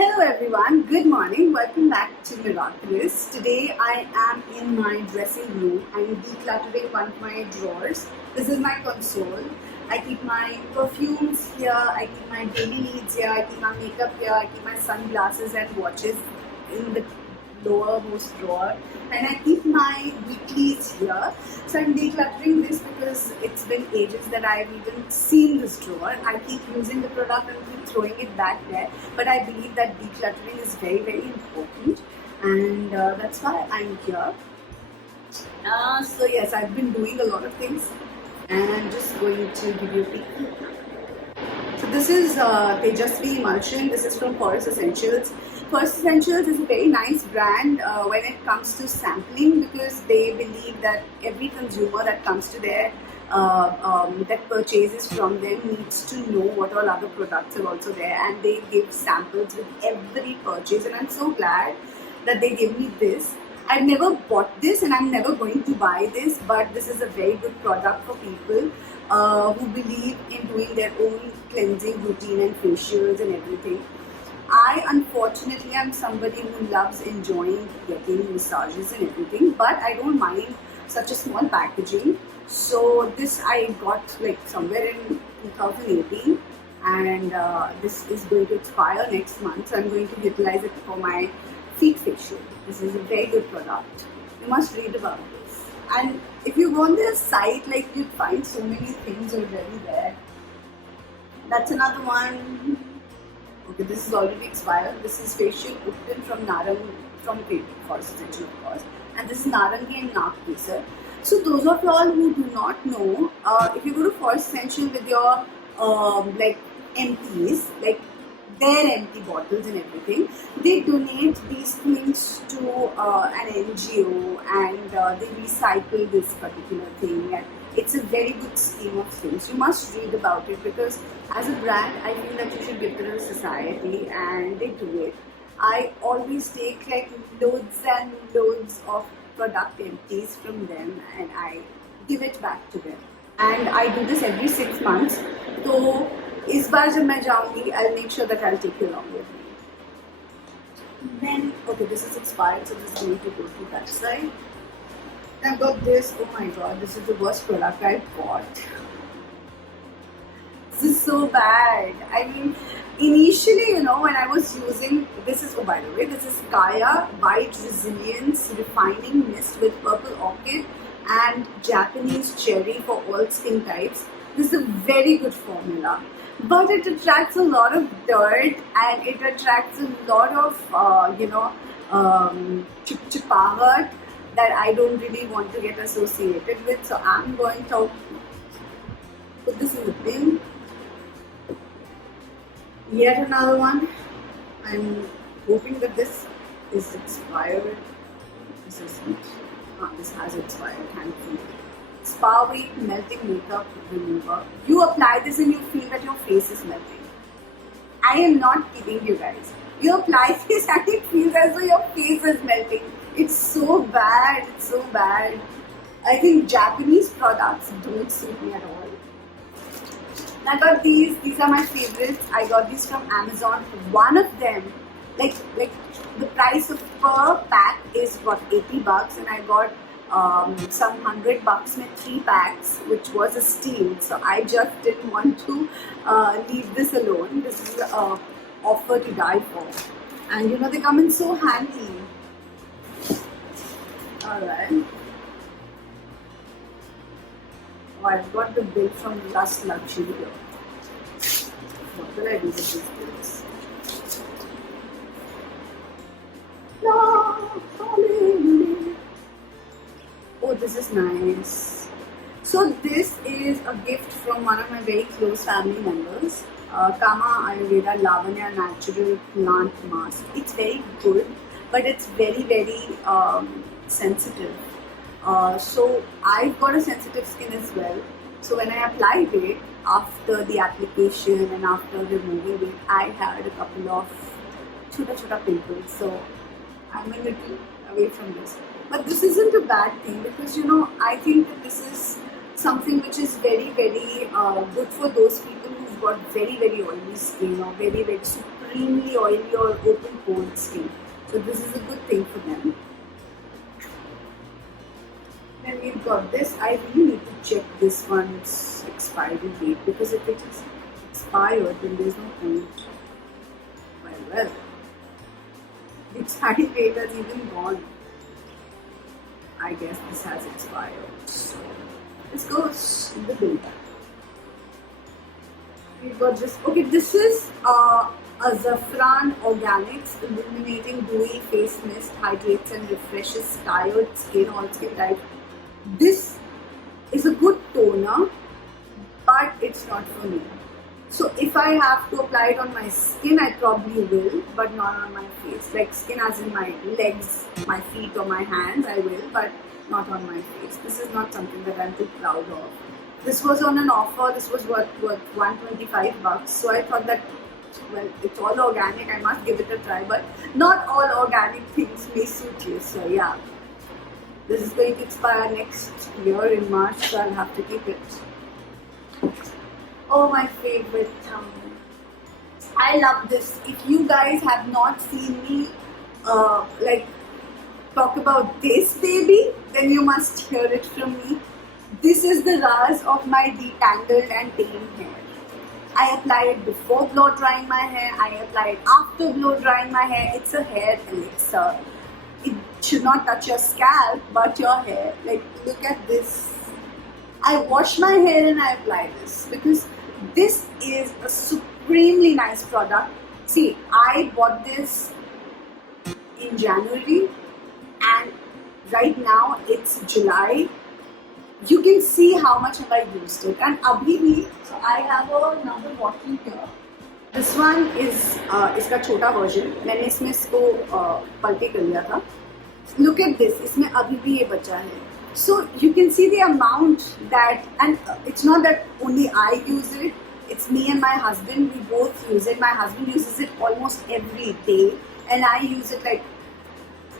Hello everyone, good morning, welcome back to Miraculous. Today I am in my dressing room. I'm decluttering one of my drawers. This is my console. I keep my perfumes here, I keep my daily needs here, I keep my makeup here, I keep my sunglasses and watches in the lowermost drawer, and I keep my weeklies here. So I'm decluttering this because it's been ages that I've even seen this drawer. I keep using the product and keep throwing it back there, but I believe that decluttering is very important, and that's why I'm here. So yes, I've been doing a lot of things, and I'm just going to give you a peek. So this is Tejasvi Emulsion. This is from Forest Essentials. Forest Essentials is a very nice brand when it comes to sampling, because they believe that every consumer that comes to their that purchases from them needs to know what all other products are also there, and they give samples with every purchase. And I'm so glad that they give me this. I've never bought this and I'm never going to buy this, but this is a very good product for people who believe in doing their own cleansing routine and facials and everything. I unfortunately am somebody who loves enjoying getting massages and everything, but I don't mind such a small packaging. So this I got like somewhere in 2018, and this is going to expire next month, so I'm going to utilize it for my feet facial. This is a very good product. You must read about this. And if you go on their site, like, you'd find so many things already there. That's another one. Okay, this is already expired. This is facial Upton from Forest Essential, of course. And this is Narangi and Naak Kesar. So those of y'all who do not know, if you go to Forest Essential with your like empties, like their empty bottles and everything, they donate these things to an NGO, and they recycle this particular thing, and it's a very good scheme of things. You must read about it, because as a brand I feel that you should give to the society, and they do it. I always take like loads and loads of product empties from them and I give it back to them, and I do this every 6 months. So इस बार जब मैं जाऊंगी, I'll make sure that I'll take you along with me. Then, okay, this is expired, so this is going to go to that side. I've got this. Oh my god, this is the worst product I've bought. This is so bad. I mean, initially, when I was using this is, oh, by the way, this is Kaya White Resilience Refining Mist with Purple Orchid and Japanese Cherry for all skin types. This is a very good formula, but it attracts a lot of dirt, and it attracts a lot of chipchipahat that I don't really want to get associated with. So I'm going to put this in the bin. Yet another one. I'm hoping that this is expired. This isn't. This has expired, thankfully. Spa Week Melting Makeup Remover. You apply this and you feel that your face is melting. I am not kidding you guys. You apply this and it feels as though your face is melting. It's so bad. It's so bad. I think Japanese products don't suit me at all. I got these. These are my favorites. I got these from Amazon. One of them, like the price of per pack is what, $80, and I got some $100 with 3 packs, which was a steal. So I just didn't want to leave this alone. This is an offer to die for, and they come in so handy. Alright. Oh, I've got the bill from Lust Luxury here. What will I do with these bills? No, oh, this is nice. So this is a gift from one of my very close family members. Kama Ayurveda Lavanya Natural Plant Mask. It's very good, but it's very sensitive. So I've got a sensitive skin as well. So when I applied it, after the application and after removing it, I had a couple of chota pimples. So I'm a little away from this. But this isn't a bad thing, because I think that this is something which is very good for those people who've got very oily skin, or very super extremely oily or open pore skin. So this is a good thing for them. Then we've got this. I really need to check this one's expiry date, because if it is expired, then there's no point. Well, the expiry date has even gone. I guess this has expired. So this goes in the bin. We've got this. Okay, this is Azafran Organics Illuminating Dewy Face Mist, hydrates and refreshes tired skin, all skin type. This is a good toner, but it's not for me. So if I have to apply it on my skin, I probably will, but not on my face. Like skin as in my legs, my feet or my hands, I will, but not on my face. This is not something that I'm too proud of. This was on an offer. This was worth $125. So I thought that, well, it's all organic, I must give it a try, but not all organic things may suit you. So yeah, this is going to expire next year in March, so I'll have to keep it. Oh, my favorite I love this. If you guys have not seen me like talk about this baby, then you must hear it from me. This is the Raz of my detangled and tamed hair. I apply it before blow drying my hair. I apply it after blow drying my hair. It's a hair elixir. It should not touch your scalp, but your hair. Like, look at this. I wash my hair and I apply this, because this is a supremely nice product. See, I bought this in January and right now it's July. You can see how much have I used it. And abhi bhi, so I have another bottle here. This one is इसका छोटा version. मैंने इसमें इसको पलटी कर लिया था. Look at this. इसमें अभी भी ये बचा है. So you can see the amount that, and it's not that only I use it. It's me and my husband. We both use it. My husband uses it almost every day, and I use it like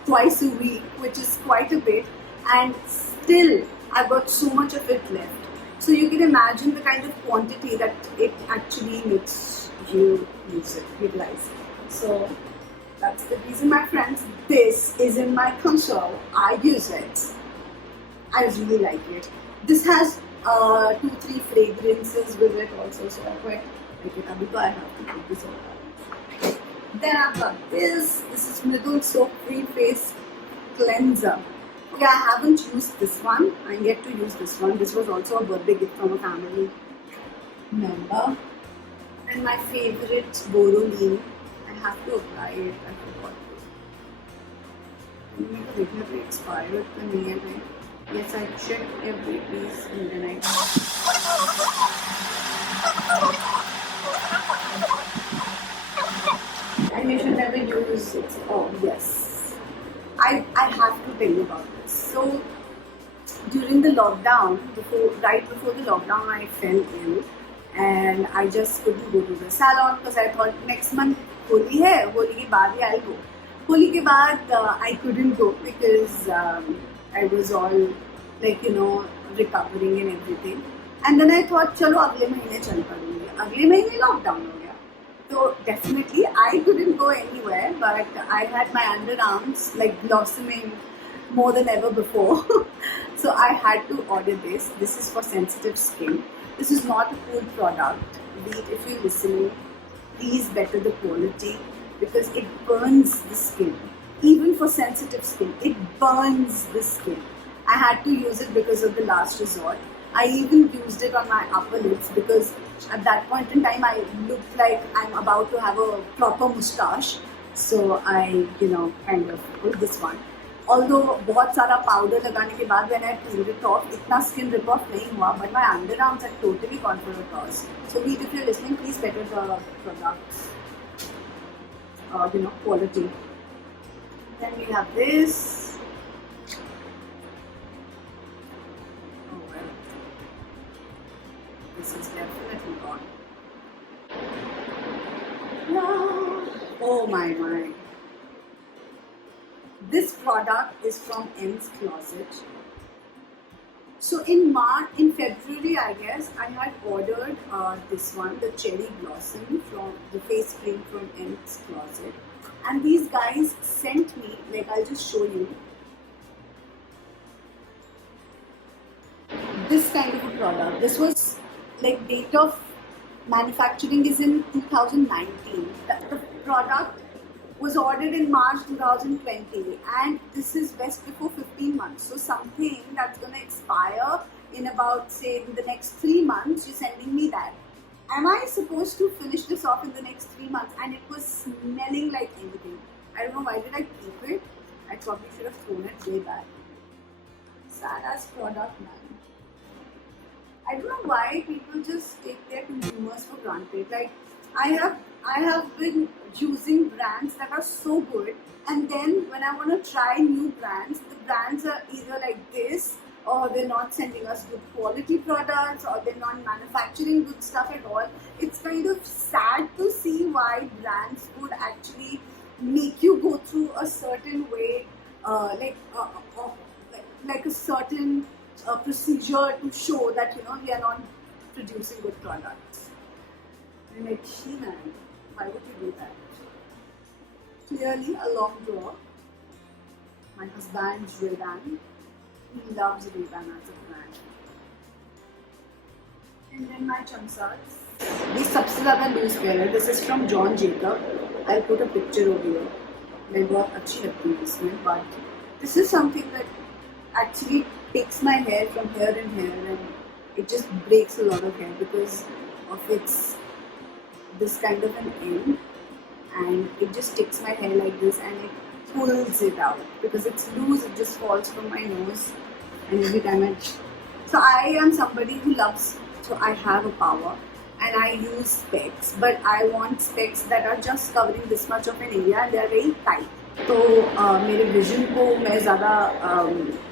twice a week, which is quite a bit. And still, I've got so much of it left. So you can imagine the kind of quantity that it actually makes you utilize. So that's the reason, my friends. This is in my console. I use it. I really like it. This has 2-3 fragrances with it also, so I quite like it. Abhi I have to put this on. Then I've got this. This is Mridul Soap Free Face Cleanser. Okay, I haven't used this one. I'm yet to use this one. This was also a birthday gift from a family member. And my favorite Boroline. I have to apply it. I forgot. मेरे को देखना तो expired तो नहीं है भाई. Yes, I check every piece and then I. And you should never use it. Oh yes, I have to tell you about this. So during the lockdown, right before the lockdown, I fell ill, and I just couldn't go to the salon because I thought next month Holi hai, Holi ke baad hi I'll go. Holi ke baad I couldn't go because I was all like, recovering and everything. And then I thought, chalo agle mahine chal padungi. Agle mahine lockdown ho gaya. So definitely I couldn't go anywhere, but I had my underarms like blossoming more than ever before. So I had to order this. This is for sensitive skin. This is not a cool product. If you're listening, please better the quality, because it burns the skin. Even for sensitive skin, it burns the skin. I had to use it because of the last resort. I even used it on my upper lips because at that point in time I looked like I'm about to have a proper moustache. So I, kind of put this one. Although बहुत सारा powder लगाने के बाद when I peeled it off, इतना skin rip off नहीं हुआ, but my underarms are totally gone for a toss. So if you're listening, please better the products, quality. Then we have this. Oh well, this is definitely gone. No. Oh my. This product is from M's Closet. So in February, I guess, I had ordered this one, the Cherry Blossom from the face cream from M's Closet. And these guys sent me, like I'll just show you, this kind of a product. This was like date of manufacturing is in 2019. The product was ordered in March 2020 and this is best before 15 months. So something that's going to expire in about, say, in the next 3 months, you're sending me that. Am I supposed to finish this off in the next 3 months? And it was smelling like anything. I don't know why did I keep it. I probably should have thrown it way back. Sad as product, man. I don't know why people just take their consumers for granted. Like I have been using brands that are so good, and then when I want to try new brands, the brands are either like this, or they're not sending us good quality products, or they're not manufacturing good stuff at all. It's kind of sad to see why brands would actually make you go through a certain way, like a certain procedure to show that they are not producing good products. And like, man, why would you do that? Clearly a long draw. My husband's Ray-Ban. He loves Ray-Ban as a brand. And then my chamsas. These सबसे ज़्यादा loose pair है. This is from John Jacob. I'll put a picture over here. मैं बहुत अच्छी लगती हूँ इसमें. But this is something that actually takes my hair from here and here, and it just breaks a lot of hair because of its this kind of an end, and it just sticks my hair like this and it pulls it out because it's loose. It just falls from my nose, and every time so I am somebody who loves, so I have a power and I use specs, but I want specs that are just covering this much of an area and they are very tight. तो मेरे vision को मैं ज़्यादा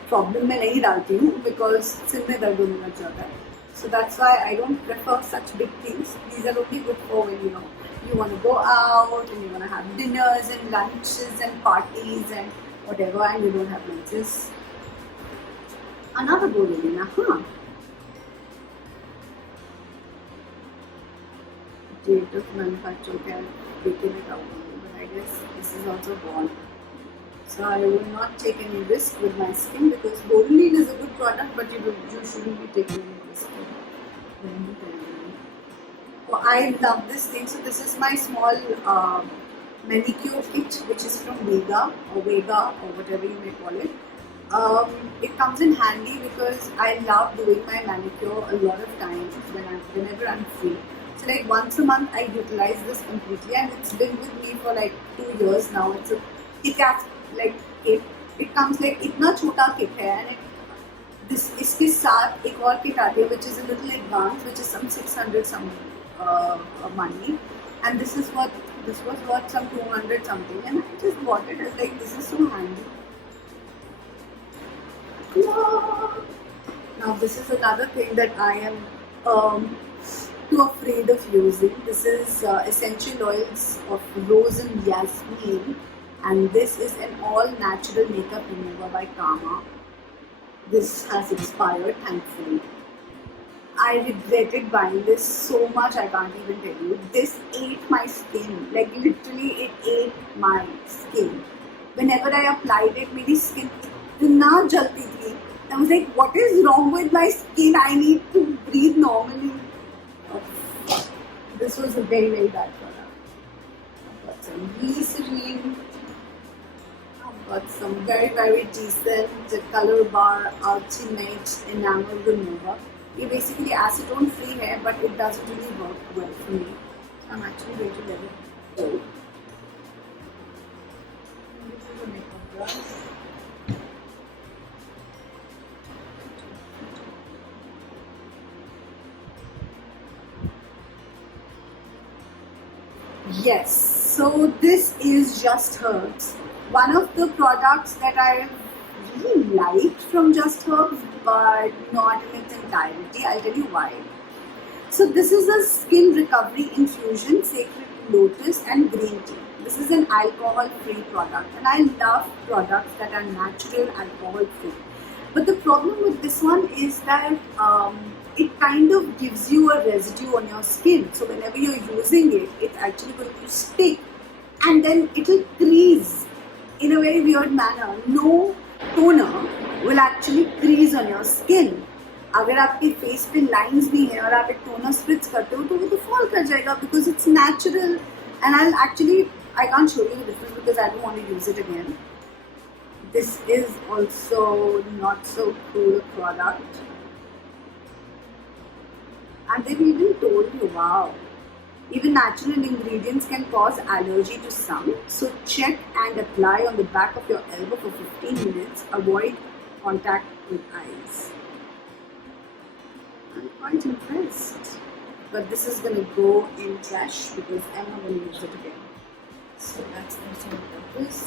problem में नहीं डालती हूँ because सिर में दर्द होने लग जाता है. So that's why I don't prefer such big things. These are only good for when you want to go out and you want to have dinners and lunches and parties and whatever, and you don't have lunches. Another bowl ले लेना, हाँ. Date of manufacture can taken it out, but I guess this is also gone. So I will not take any risk with my skin because Botuline is a good product, but you shouldn't be taking any risk. Oh, I love this thing. So this is my small manicure kit, which is from Vega or whatever you may call it. It comes in handy because I love doing my manicure a lot of times whenever I'm free. So like once a month I utilize this completely, and it's been with me for like 2 years now. It's a kick-ass like kit. It comes like इतना छोटा kit है, and इसके साथ एक और kit आती है which is a little advanced, which is some 600 some money, and this was worth some 200 something, and I just bought it. I was like, this is so handy. Now this is another thing that I am too afraid of using. This is essential oils of rose and jasmine, and this is an all natural makeup remover by Kama. This has expired, thankfully. I regretted buying this so much, I can't even tell you. This ate my skin, like literally it ate my skin. Whenever I applied it, my skin itna jalti thi. I was like, what is wrong with my skin? I need to breathe normally. This was a very, very bad product. I've got some Glycerine. I've got some very, very decent Color Bar Ultimate Enamel Remover. It's basically acetone free hair, but it doesn't really work well for me. So I'm actually going to let it go. This is a makeup brush. Yes, so this is Just Herbs. One of the products that I really liked from Just Herbs, but not in its entirety. I'll tell you why. So this is a skin recovery infusion, Sacred Lotus and green tea. This is an alcohol-free product, and I love products that are natural alcohol-free. But the problem with this one is that it kind of gives you a residue on your skin. So whenever you're using it, it's actually going to stick and then it will crease in a very weird manner. No toner will actually crease on your skin. अगर आपके face पे lines भी हैं और आप एक toner स्प्रिट्स करते हो तो वो तो फॉल कर जाएगा because it's natural and I can't show you the difference because I don't want to use it again. This is also not so cool product, and they've even told you, wow, even natural ingredients can cause allergy to some, so check and apply on the back of your elbow for 15 minutes. Avoid contact with eyes. I'm quite impressed, but this is gonna go in trash because I'm not gonna use it again. So that's the result of this.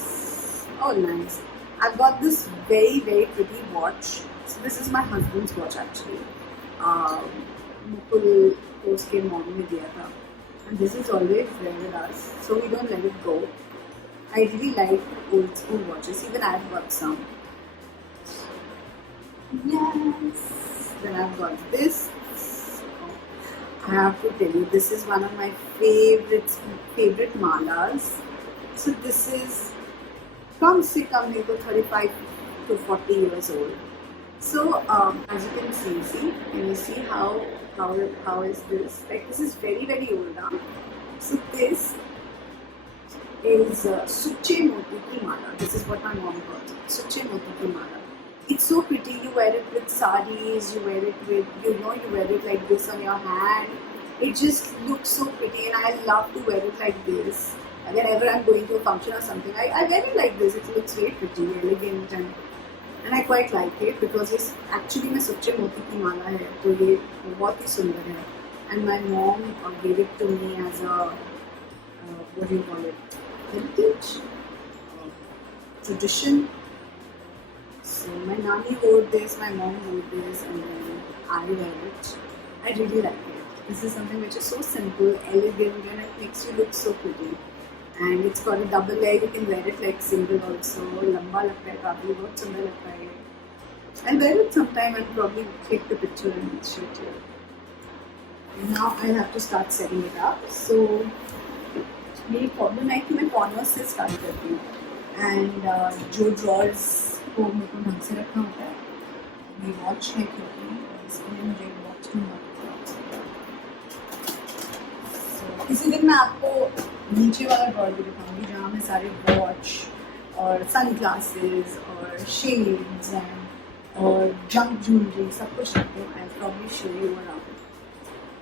Oh, nice. I've got this very pretty watch. So this is my husband's watch actually. Mukul को उसके mom ने दिया था. And this is always there with us, so we don't let it go. I really like old school watches. Even I've got some. Yes. Then I've got this. I have to tell you, this is one of my favorite malas. So this is कम से कम मेरे को 35 to 40 years old. So as you can see how is this? Like this is very old. Huh? So this is Suche Moti ki mala. This is what my mom calls it. Suche Moti ki mala. It's so pretty. You wear it with sarees. You wear it with you wear it like this on your hand. It just looks so pretty, and I love to wear it like this. Whenever I'm going to a function or something, I wear it like this. It looks very pretty, elegant, and I quite like it because it's actually my Suche Moti ki mala है, तो ये बहुत ही सुंदर है. And my mom gave it to me as a what do you call it? Heritage, tradition. So my nanny wore this, my mom wore this, and then I wear it. I really like it. This is something which is so simple, elegant, and it makes you look so pretty. And it's got a double leg. You can wear it like single also. लंबा लगता है काफी, बहुत सुंदर लगता है. I'll wear it sometime and probably take the picture and shoot it. Now I have to start setting it up. So मेरी problem है कि मैं कॉर्नर्स से स्टार्ट करती हूँ and जो ड्रॉर्स को मेरे को ढंग से रखना होता है. ये वॉच है क्योंकि इसके लिए मुझे वॉच नहीं इसी दिन मैं आपको नीचे वाला ड्रॉर भी दिखाऊंगी जहाँ मैं सारे वॉच और सन ग्लासेस और शेड्स और जंक ज्वेलरी सब कुछ रखती हूँ. I probably show you around.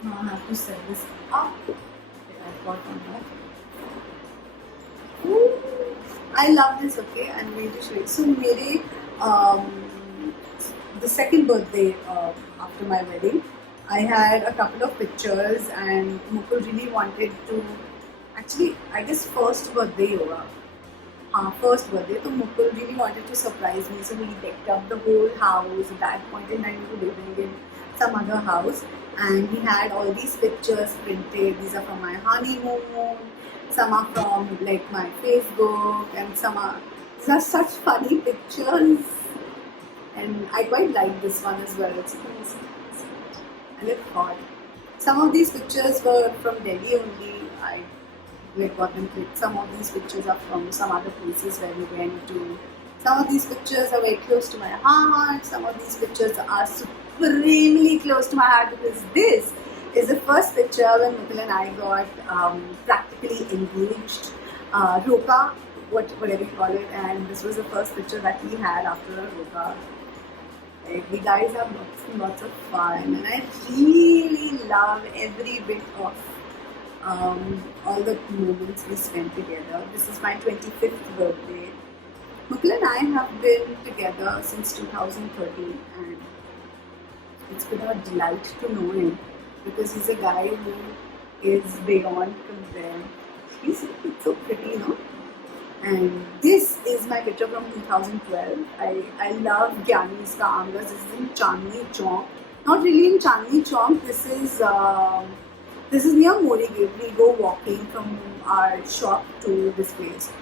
Now I have to set this up. I got on that. I love this. Okay, I'm going to show you. So मेरे the second birthday after my wedding, I had a couple of pictures and Mukul really wanted to, actually I guess first birthday होगा. First birthday, so Mukul really wanted to surprise me, so he decked up the whole house. At that point in time we were living in some other house and he had all these pictures printed. These are from my honeymoon, some are from like my Facebook, and some are such funny pictures, and I quite like this one as well. It's I look hot. Some of these pictures were from Delhi only. I got them clicked. Some of these pictures are from some other places where we went to. Some of these pictures are very close to my heart. Some of these pictures are supremely close to my heart because this is the first picture when Mukul and I got practically engaged, roka, whatever you call it, and this was the first picture that we had after a roka. Like, we guys have lots of fun, and I really love every bit of all the moments we spent together. This is my 25th birthday. Mukul and I have been together since 2013, and it's been a delight to know him. Because he's a guy who is beyond compare. He's so pretty, no? And this is my picture from 2012. I love Gyani's ka Angas. This is in Chandni Chowk. Not really in Chandni Chowk. This is near Mori Gate. We go walking from our shop to this place.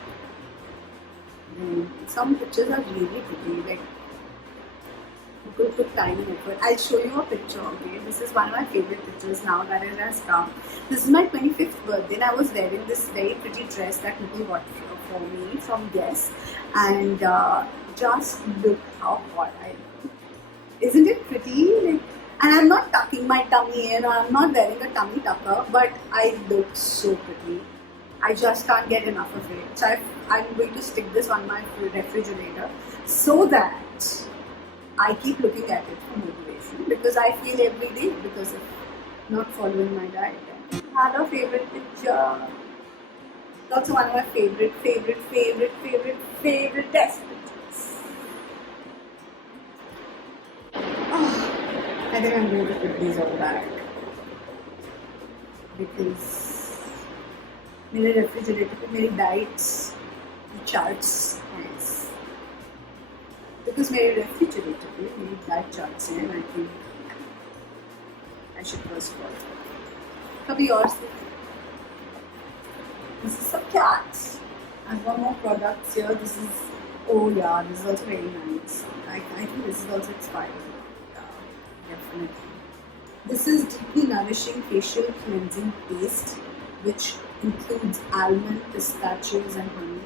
And some pictures are really pretty. Like People put time and effort. I'll show you a picture, okay? This is one of my favorite pictures now that it has come. This is my 25th birthday and I was wearing this very pretty dress that people got for me from Guess. And just look how hot I look. Isn't it pretty? Like, and I'm not tucking my tummy in, or I'm not wearing a tummy tucker, but I look so pretty. I just can't get enough of it. So I'm going to stick this on my refrigerator so that I keep looking at it for motivation, because I feel every day because of not following my diet. Another favorite picture. That's one of my favorite test pictures. I think I'm going to put these all back because मेरे refrigerator पे मेरी diets charts हैं, because मेरे refrigerator पे मेरी diet charts हैं. I think I should first watch कभी और से. This is some cats. I've got more products here. This is, oh yeah, this is also very nice. I think this is also expired. Yeah, definitely. This is deeply nourishing facial cleansing paste, which includes almond, pistachios and honey.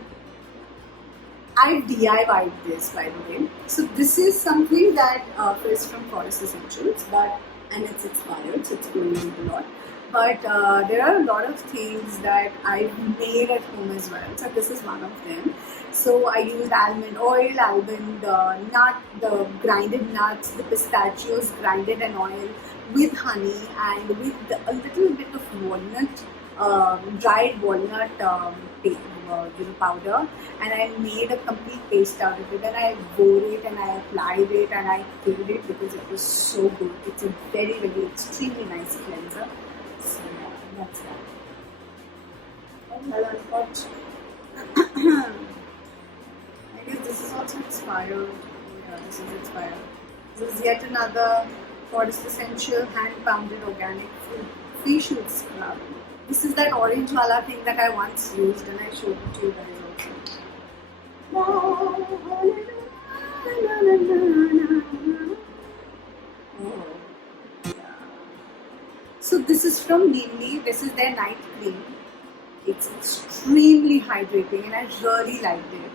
I've DIY'd this, by the way. So this is something that is from Forest Essentials, and it's expired, so it's going into a lot. But there are a lot of things that I've made at home as well. So this is one of them. So I used almond oil, almond nut, the grinded nuts, the pistachios grinded in oil with honey and with a little bit of walnut, dried walnut powder, and I made a complete paste out of it, and I wore it and I applied it and I killed it because it was so good. It's a very, very extremely nice cleanser. So yeah, that's that. Well, I've got I guess this is also expired. Yeah, this is expired. This is yet another Forest Essential hand pounded organic facial scrub. This is that orange wala thing that I once used, and I showed it to you guys also. Oh. So this is from Nimli. This is their night cream. It's extremely hydrating and I really liked it.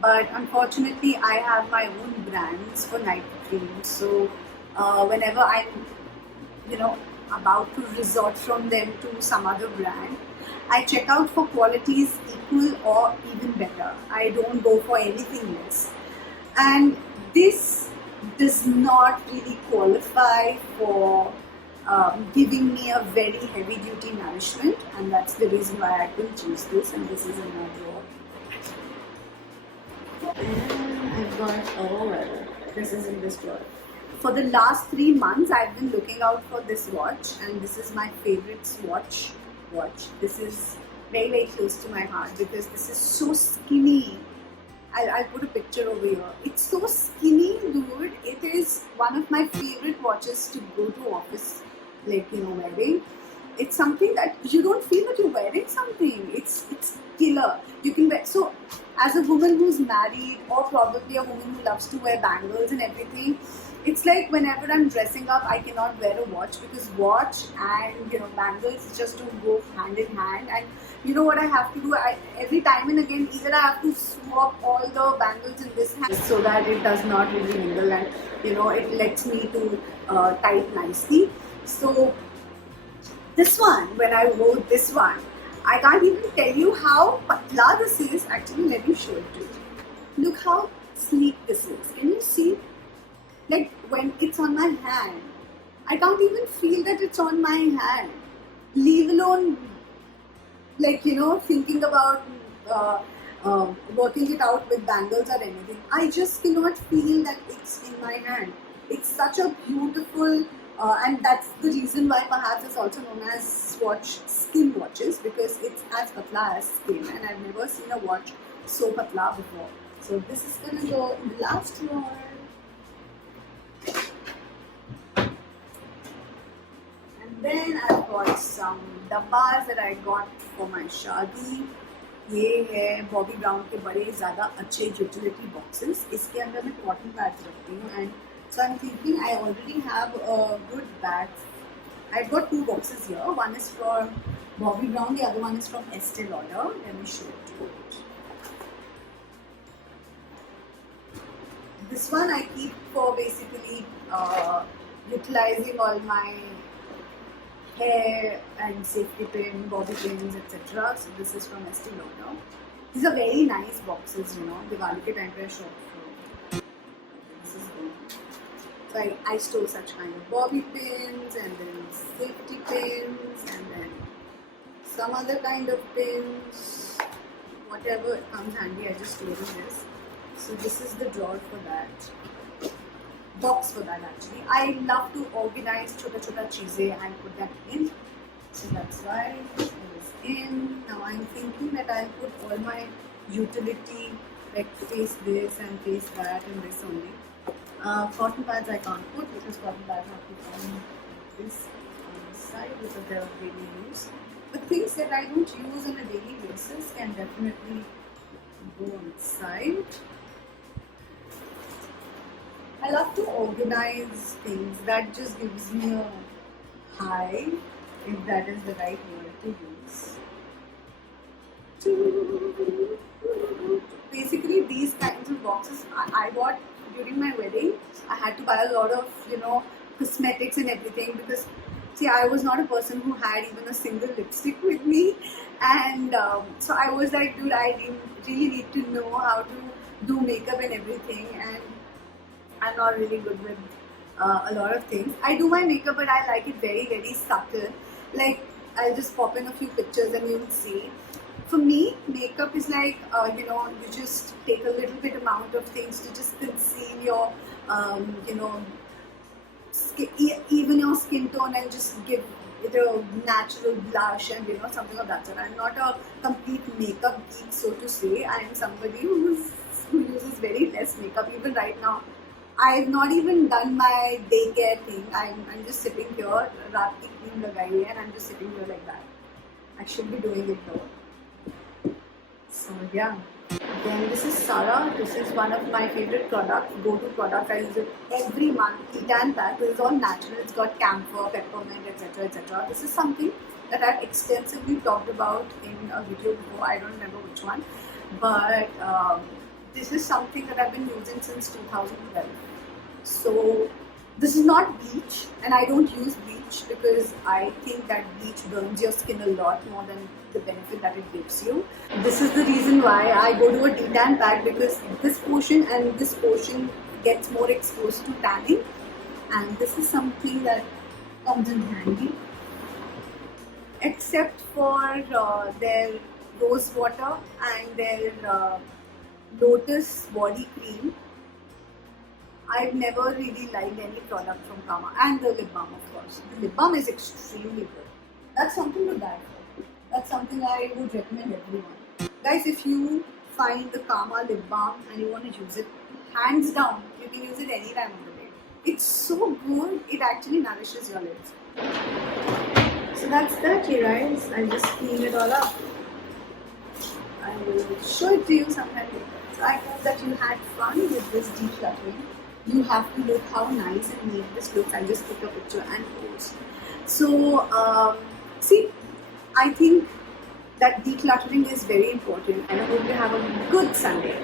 But unfortunately, I have my own brands for night cream. So whenever I'm, about to resort from them to some other brand, I check out for qualities equal or even better. I don't go for anything less. And this does not really qualify for giving me a very heavy duty nourishment, and that's the reason why I couldn't choose this. And this is in my drawer. And I've got, this is in this drawer. For the last 3 months, I've been looking out for this watch, and this is my favorite Swatch watch. This is very, very close to my heart because this is so skinny. I'll put a picture over here. It's so skinny, dude. It is one of my favorite watches to go to office, wearing. It's something that you don't feel that you're wearing something. It's killer. You can wear. So as a woman who's married, or probably a woman who loves to wear bangles and everything, it's like whenever I'm dressing up, I cannot wear a watch because watch and bangles just don't go hand in hand. And you know what I have to do? Every time and again, either I have to swap all the bangles in this hand so that it does not really mingle, and it lets me to type nicely. So this one, when I wore this one, I can't even tell you how patla this is. Actually, let me show it to you. Look how sleek this is. Can you see? Like when it's on my hand, I can't even feel that it's on my hand. Leave alone, thinking about working it out with bangles or anything. I just cannot feel that it's in my hand. It's such a beautiful, and that's the reason why perhaps it's also known as Swatch skin watches, because it's as patla as skin, and I've never seen a watch so patla before. So this is gonna go in the last drawer. Then I've got some dabbas that I got for my शादी. ये है Bobby brown के बड़े ज़्यादा अच्छे utility boxes. इसके अंदर मैं कॉटन पैड्स रखती हूँ, and So I'm thinking I already have a good bag. I've got two boxes here. One is from Bobbi Brown, the other one is from Estee Lauder. Let me show it to you. This one I keep for basically utilizing all my hair and safety pin, bobby pins, etc. So this is from Estee Lauder. These are very nice boxes, you know. Diwali ke time pe shop. This is good. So I store such kind of bobby pins and then safety pins and then some other kind of pins. Whatever comes handy, I just store in this. So this is the drawer for that. Box for that actually. I love to organize chota cheeze and put that in. So that's why it is in. Now I'm thinking that I'll put all my utility, like face this and face that and this only. Cotton pads I can't put because cotton pads have to come this on this side because they're daily use. But things that I don't use on a daily basis can definitely go on the side. I love to organize things. That just gives me a high, if that is the right word to use. Basically, these kinds of boxes I bought during my wedding. I had to buy a lot of, you know, cosmetics and everything because, see, I was not a person who had even a single lipstick with me. And so I was like, dude, I really need to know how to do makeup and everything. And I'm not really good with a lot of things. I do my makeup, but I like it very, very subtle. Like, I'll just pop in a few pictures and you'll see. For me, makeup is like, you know, you just take a little bit amount of things to just conceal your, you know, even your skin tone and just give it a natural blush and, you know, something of that sort. I'm not a complete makeup geek, so to say. I'm somebody who uses very less makeup. Even right now, I've not even done my daycare thing. I'm just sitting here, raat ki cream lagai hai, and I'm just sitting here like that. I should be doing it though. So yeah. Then this is Sara. This is one of my favorite products, go-to products. I use it every month. Titan pack. This is all natural. It's got camphor, peppermint, etc., etc. This is something that I've extensively talked about in a video before. I don't remember which one, but this is something that I've been using since 2012. So this is not bleach, and I don't use bleach because I think that bleach burns your skin a lot more than the benefit that it gives you. This is the reason why I go to a detan pack, because this portion and this portion gets more exposed to tanning, and this is something that comes in handy. Except for their rose water and their lotus body cream, I've never really liked any product from Kama, and the lip balm, of course. The lip balm is extremely good. That's something to die for. That's something I would recommend everyone. Guys, if you find the Kama lip balm and you want to use it, hands down, you can use it any time of the day. It's so good, it actually nourishes your lips. So that's that, you guys. I'll just clean it all up. I will show it to you sometime later. So I hope that you had fun with this decluttering. You have to look how nice and neat this looks. I'll just take a picture and post. So, see, I think that decluttering is very important, and I hope you have a good Sunday.